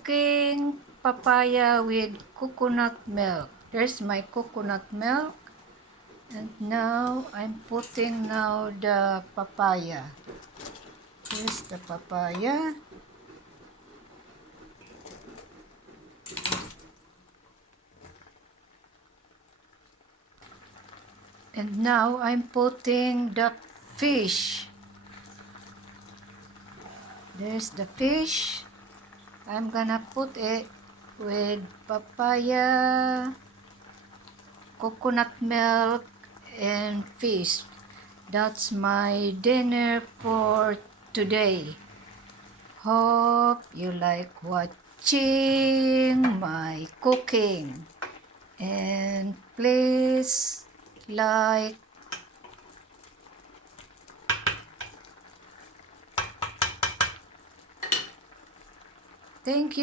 cooking papaya with coconut milk. There's my coconut milk. And now I'm putting the papaya. Here's the papaya. And now I'm putting the fish. There's the fish. I'm gonna put it with papaya, coconut milk, and fish. That's my dinner for today. Hope you like watching my cooking. And please like, thank you.